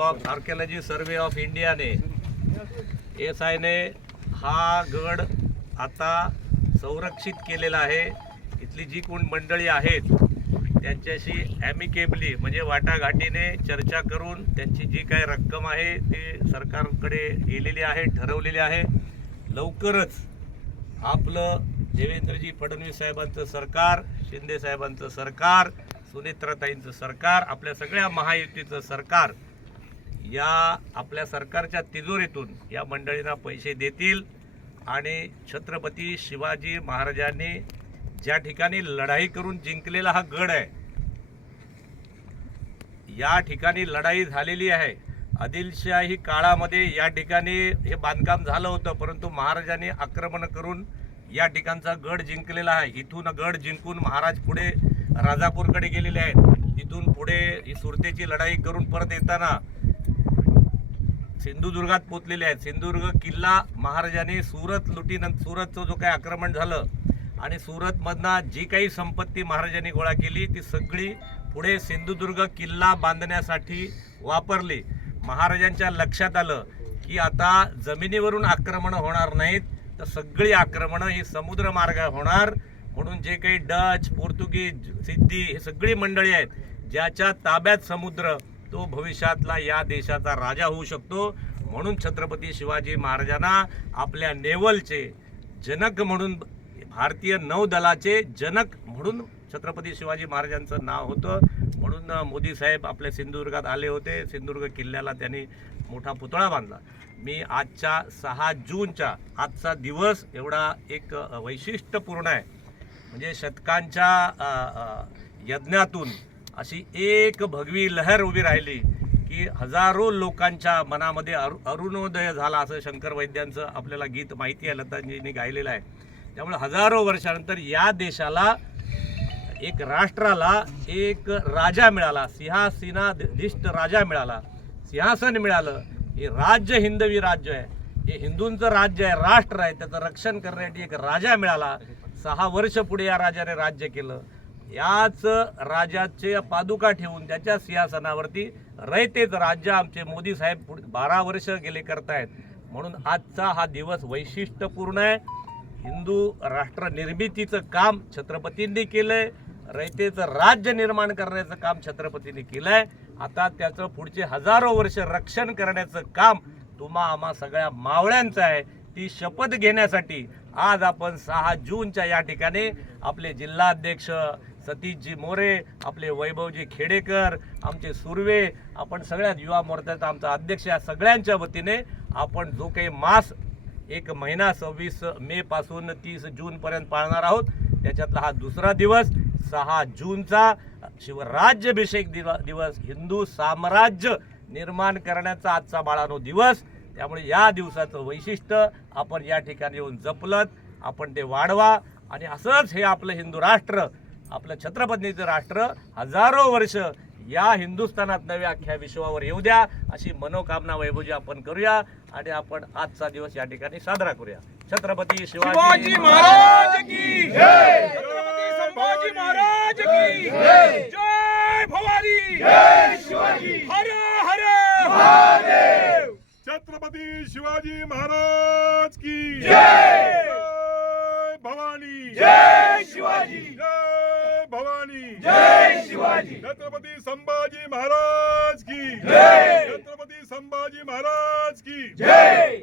Of archaeology survey of इंडियाने ASI ने हा गड आता संरक्षित केलेला आहे। इथली जी कोण मंडळी आहेत त्यांच्याशी ॲमिकेबली म्हणजे वाटाघाटीने चर्चा करून त्यांची जी काही रक्कम आहे ती सरकारकडे गेलेली आहे, ठरवलेली आहे। लवकरच आपलं देवेंद्रजी फडणवीस साहेबांचं सरकार, शिंदे साहेबांचं सरकार, सुनेत्राताईंचं सरकार, आपल्या सगळ्या महायुतीचं सरकार या आपल्या सरकारच्या तिजोरीतून या मंडळींना पैसे देतील आणि छत्रपती शिवाजी महाराजांनी ज्या ठिकाणी लढाई करून जिंकलेला हा गड आहे, या ठिकाणी लढाई झालेली आहे। आदिलशाही काळामध्ये या ठिकाणी हे बांधकाम झालं होतं, परंतु महाराजांनी आक्रमण करून या ठिकाणचा गड जिंकलेला आहे। इथून गड जिंकून महाराज पुढे राजापूरकडे गेलेले आहेत, तिथून पुढे ही सुरतेची लढाई करून परत येताना सिंधुदुर्गात पोचलेले आहेत। सिंधुदुर्ग किल्ला महाराजांनी सुरतचं जो काही आक्रमण झालं आणि सुरतमधनं जी काही संपत्ती महाराजांनी गोळा केली ती सगळी पुढे सिंधुदुर्ग किल्ला बांधण्यासाठी वापरली। महाराजांच्या लक्षात आलं की आता जमिनीवरून आक्रमण होणार नाहीत, तर सगळी आक्रमणं ही समुद्र मार्ग होणार। म्हणून जे काही डच, पोर्तुगीज, सिद्धी हे सगळी मंडळी आहेत ज्याच्या ताब्यात समुद्र, तो भविष्यातला या देशाचा राजा होऊ शकतो। म्हणून छत्रपती शिवाजी महाराजांना आपल्या नेवलचे जनक म्हणून, भारतीय नौदलाचे जनक म्हणून छत्रपती शिवाजी महाराजांचं नाव होतं। म्हणून मोदी साहेब आपल्या सिंधुदुर्गात आले होते। सिंधुदुर्ग किल्ल्याला त्यांनी मोठा पुतळा बांधला। मी आजच्या 6 जूनचा आजचा दिवस एवढा एक वैशिष्ट्यपूर्ण आहे, म्हणजे शतकांच्या यज्ञातून अशी एक भगवी लहर उभी राहिली की हजारो लोकांच्या मनामध्ये अरुणोदय झाला, असं शंकर वैद्यांचं आपल्याला गीत माहिती आहे, लताजींनी गायलेलं आहे। त्यामुळे हजारो वर्षानंतर या देशाला, एक राष्ट्राला एक राजा मिळाला, सिंहासनाधिष्ठ राजा मिळाला, सिंहासन मिळालं। हे राज्य हिंदवी राज्य आहे, हे हिंदूंचं राज्य आहे, राष्ट्र आहे, त्याचं रक्षण करण्यासाठी एक राजा मिळाला। 6 वर्ष पुढे या राजाने राज्य केलं। याच राजाचे पादुका ठेवून त्याच्या सिंहासनावरती रयतेच राज्य आमचे मोदी साहेब 12 वर्ष गेले करतायत। म्हणून आजचा हा दिवस वैशिष्ट्यपूर्ण आहे। हिंदू राष्ट्र निर्मितीचं काम छत्रपतींनी केलंय, रयतेचं राज्य निर्माण करण्याचं काम छत्रपतींनी केलंय। आता त्याचं पुढचे हजारो वर्ष रक्षण करण्याचं काम तुम्हा आम्हा सगळ्या मावळ्यांचं आहे। ती शपथ घेण्यासाठी आज आपण 6 जूनच्या या ठिकाणी आपले जिल्हाध्यक्ष सतीशजी मोरे, आपले वैभवजी खेडेकर, आमचे सुर्वे, आपण सगळ्या युवा मोर्चाचा आमचा अध्यक्ष, या सगळ्यांच्या वतीने आपण जो काही मास 1 महिना 26 मे पासून 30 जूनपर्यंत पाळणार आहोत, त्याच्यातला हा दुसरा दिवस 6 जूनचा शिवराज्याभिषेक दिवस, हिंदू साम्राज्य निर्माण करण्याचा आजचा बाळानो दिवस। त्यामुळे या दिवसाचं वैशिष्ट्य आपण या ठिकाणी येऊन जपलत, आपण ते वाढवा आणि असंच हे आपलं हिंदू राष्ट्र, आपलं छत्रपतींचं राष्ट्र हजारो वर्ष या हिंदुस्थानात नव्हे अख्ख्या विश्वावर येऊ द्या, अशी मनोकामना वैभवजी आपण करूया आणि आपण आजचा दिवस या ठिकाणी साजरा करूया। छत्रपती शिवाजी महाराज की जय, छत्रपती संभाजी महाराज की जय, जय भवानी, जय शिवाजी, हर हर महादेव। छत्रपती शिवाजी महाराज की जय, जय भवानी, जय शिवाजी, जय भवानी, जय शिवाजी, छत्रपती संभाजी महाराज की जय, छत्रपती संभाजी महाराज की जय।